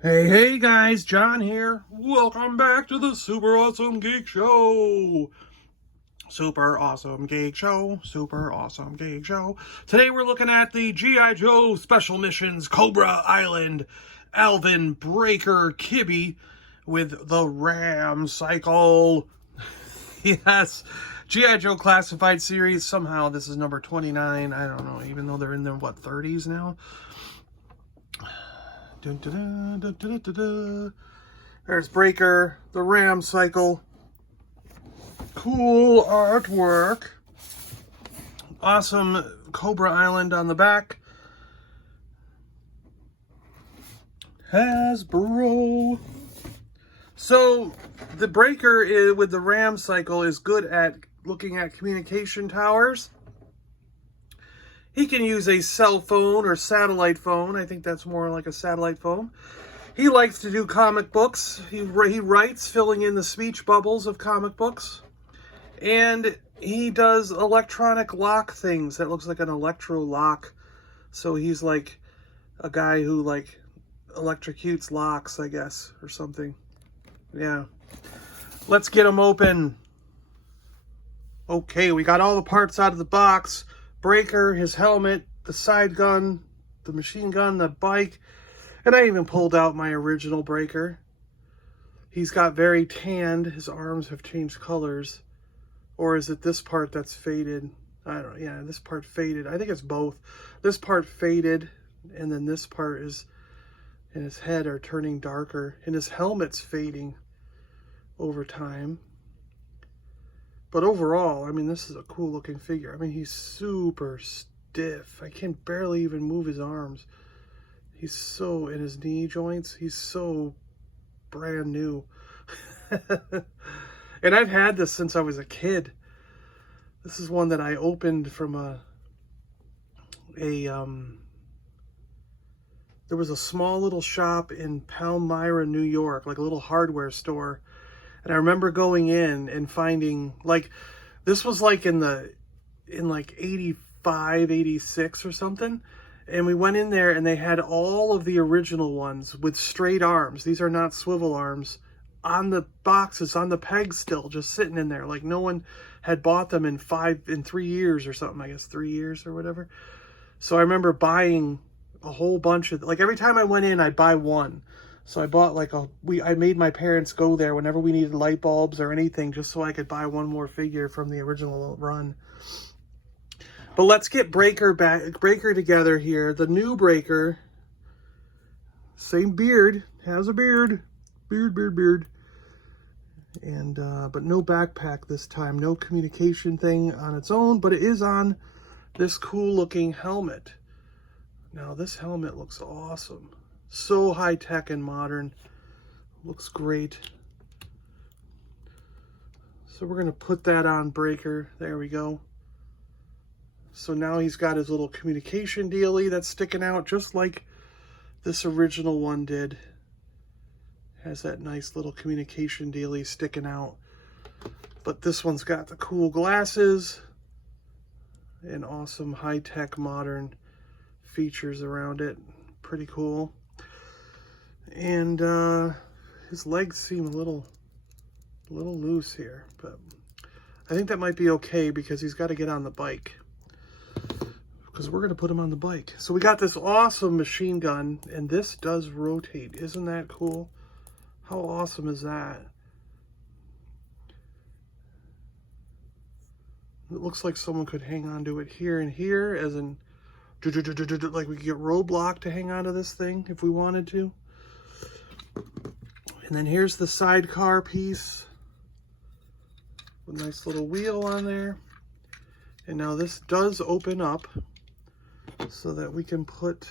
Hey guys, John here. Welcome back to the Super Awesome Geek Show. Super Awesome Geek Show. Super Awesome Geek Show. Today we're looking at the G.I. Joe Special Missions Cobra Island Alvin Breaker Kibby with the Ram Cycle. Yes, G.I. Joe Classified Series. Somehow this is number 29. I don't know, even though they're in their, 30s now? Dun, dun, dun, dun, dun, dun. There's Breaker, the Ram Cycle. Cool artwork. Awesome Cobra Island on the back. Hasbro. So the Breaker with the Ram Cycle is good at looking at communication towers. He can use a cell phone or satellite phone. I think that's more like a satellite phone. He likes to do comic books. He writes, filling in the speech bubbles of comic books. And he does electronic lock things. That looks like an electro lock. So he's like a guy who like electrocutes locks, I guess, or something. Yeah. Let's get him open. Okay, we got all the parts out of the box. Breaker, his helmet, the side gun, the machine gun, the bike, and I even pulled out my original Breaker. He's got very tanned. His arms have changed colors. Or is it this part that's faded? I don't know. Yeah, this part faded. I think it's both. This part faded, and then this part is, and his head are turning darker, and his helmet's fading over time. But overall, I mean, this is a cool looking figure. I mean, he's super stiff. I can barely even move his arms. He's so, in his knee joints, he's so brand new. And I've had this since I was a kid. This is one that I opened from there was a small little shop in Palmyra, New York, like a little hardware store. And I remember going in and finding, like, this was like in like 85, 86 or something. And we went in there and they had all of the original ones with straight arms. These are not swivel arms. On the boxes, on the pegs still, just sitting in there. Like no one had bought them in 3 years or something. I guess 3 years or whatever. So I remember buying a whole bunch of, like every time I went in, I'd buy one. So I bought like I made my parents go there whenever we needed light bulbs or anything, just so I could buy one more figure from the original run. But let's get Breaker together here. The new Breaker, same beard, has a beard, beard. And, but no backpack this time, no communication thing on its own, but it is on this cool looking helmet. Now this helmet looks awesome. So high-tech and modern. Looks great. So we're going to put that on Breaker. There we go. So now he's got his little communication dealie that's sticking out just like this original one did. Has that nice little communication dealie sticking out. But this one's got the cool glasses and awesome high-tech modern features around it. Pretty cool. And his legs seem a little loose here, but I think that might be okay because he's got to get on the bike, because we're going to put him on the bike. So we got this awesome machine gun, and this does rotate. Isn't that cool? How awesome is that? It looks like someone could hang on to it here and here, as in like we could get Roadblock to hang on to this thing if we wanted to. And then here's the sidecar piece with a nice little wheel on there. And now this does open up so that we can put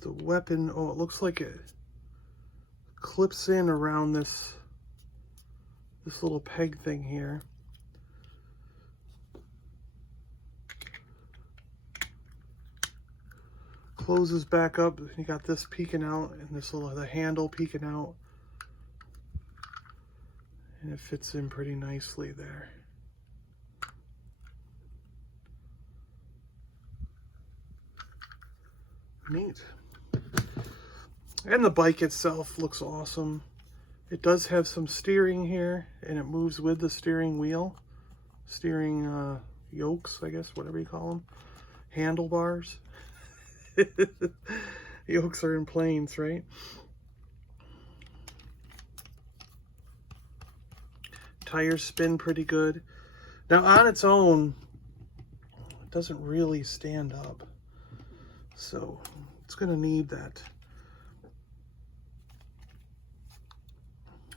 the weapon. Oh, it looks like it clips in around this little peg thing here. Closes back up. You got this peeking out, and the handle peeking out, and it fits in pretty nicely there. Neat. And the bike itself looks awesome. It does have some steering here, and it moves with the steering wheel. Steering yokes, I guess, whatever you call them. Handlebars. Yokes are in planes, right? Tires spin pretty good. Now, on its own, it doesn't really stand up. So, it's going to need that.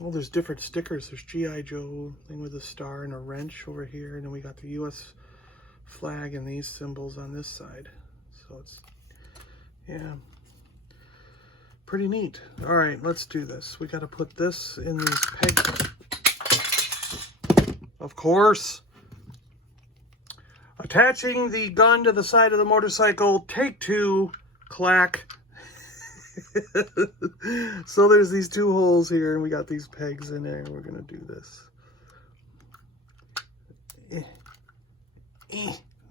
Well, there's different stickers. There's G.I. Joe thing with a star and a wrench over here. And then we got the U.S. flag and these symbols on this side. So it's, yeah, pretty neat. All right, let's do this. We got to put this in these pegs. Of course. Attaching the gun to the side of the motorcycle. Take two. Clack. So there's these two holes here, and we got these pegs in there, and we're gonna do this.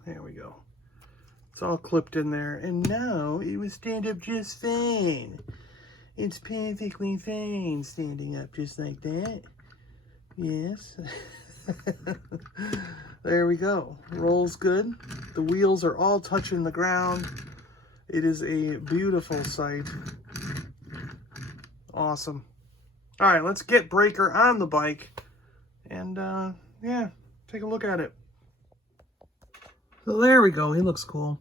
There we go. It's all clipped in there, and now it will stand up just fine. It's perfectly fine standing up just like that. Yes. There we go. Rolls good. The wheels are all touching the ground. It is a beautiful sight. Awesome. All right, let's get Breaker on the bike and yeah, take a look at it. So there we go. He looks cool.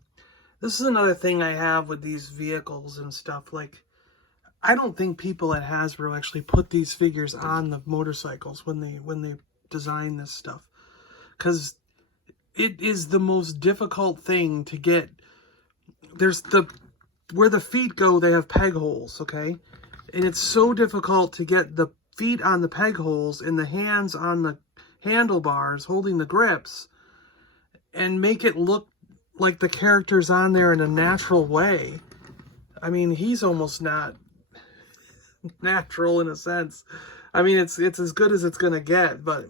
This is another thing I have with these vehicles and stuff. Like, I don't think people at Hasbro actually put these figures on the motorcycles when they design this stuff, because it is the most difficult thing to get. There's where the feet go, they have peg holes, okay? And it's so difficult to get the feet on the peg holes and the hands on the handlebars holding the grips and make it look like the character's on there in a natural way. I mean, he's almost not natural in a sense. I mean, it's as good as it's gonna get, but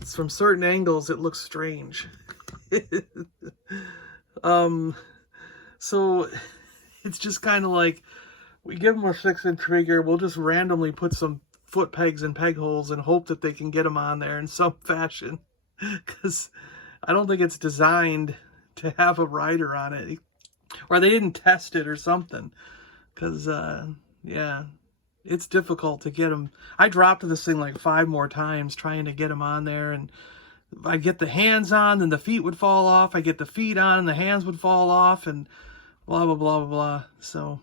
it's from certain angles it looks strange. So it's just kind of like, we give them a 6-inch figure, we'll just randomly put some foot pegs and peg holes and hope that they can get them on there in some fashion. Because I don't think it's designed to have a rider on it. Or they didn't test it or something. Because, yeah, it's difficult to get them. I dropped this thing like 5 more times trying to get them on there. And I'd get the hands on, then the feet would fall off. I'd get the feet on, and the hands would fall off. And blah, blah, blah, blah, blah. So,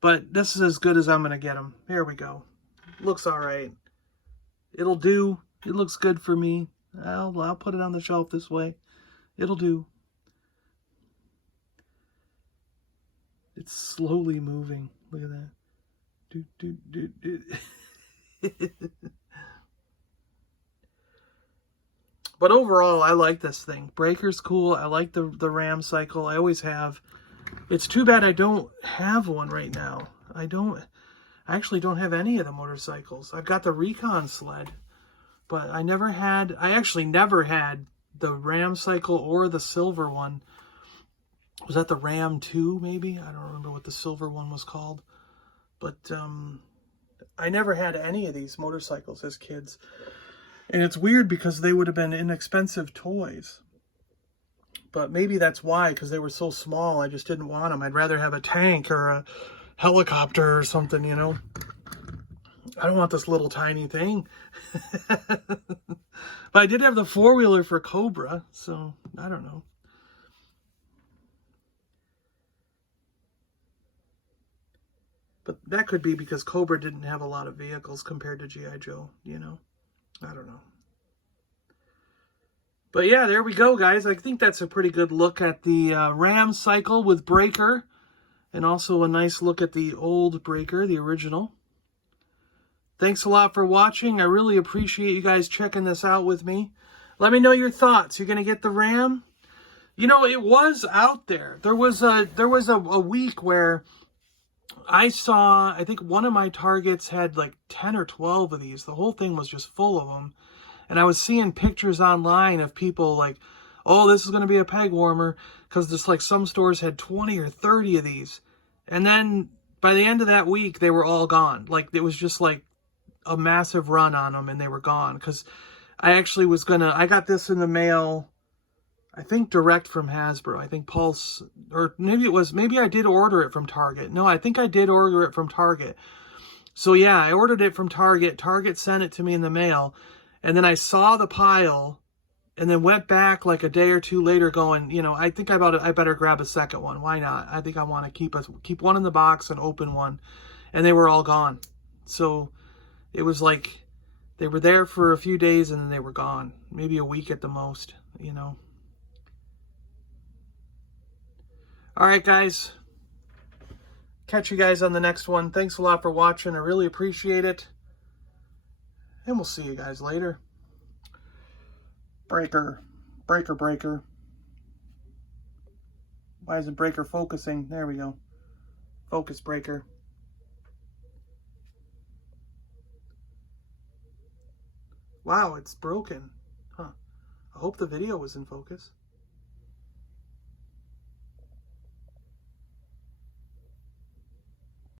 but this is as good as I'm going to get them. Here we go. Looks all right. It'll do. It looks good for me. I'll put it on the shelf this way. It'll do. It's slowly moving. Look at that. Do, do, do, do. But overall, I like this thing. Breaker's cool. I like the Ram cycle. I always have. It's too bad I don't have one right now. I actually don't have any of the motorcycles. I've got the Recon sled, but I actually never had the Ram cycle or the silver one. Was that the Ram 2 maybe? I don't remember what the silver one was called. But I never had any of these motorcycles as kids. And it's weird because they would have been inexpensive toys. But maybe that's why, because they were so small, I just didn't want them. I'd rather have a tank or a helicopter or something, you know. I don't want this little tiny thing. But I did have the 4-wheeler for Cobra, so I don't know. But that could be because Cobra didn't have a lot of vehicles compared to G.I. Joe, you know. I don't know. But yeah, there we go, guys. I think that's a pretty good look at the Ram cycle with Breaker. And also a nice look at the old Breaker, the original. Thanks a lot for watching. I really appreciate you guys checking this out with me. Let me know your thoughts. You're going to get the Ram? You know, it was out there. There was a week where I saw, I think one of my Targets had like 10 or 12 of these. The whole thing was just full of them. And I was seeing pictures online of people like, oh, this is going to be a peg warmer. Because just like some stores had 20 or 30 of these. And then by the end of that week, they were all gone. Like, it was just like a massive run on them, and they were gone. Because I actually was gonna, I got this in the mail, I think direct from Hasbro. I think Pulse, or maybe I did order it from Target. No, I think I did order it from Target. So yeah, I ordered it from Target. Target sent it to me in the mail. And then I saw the pile, and then went back like a day or two later going, you know, I think I better grab a second one. Why not? I think I want to keep one in the box and open one. And they were all gone. So it was like they were there for a few days and then they were gone. Maybe a week at the most, you know. All right, guys. Catch you guys on the next one. Thanks a lot for watching. I really appreciate it. And we'll see you guys later. Breaker. Why isn't breaker focusing? There we go. Focus, breaker. Wow, it's broken. Huh. I hope the video was in focus.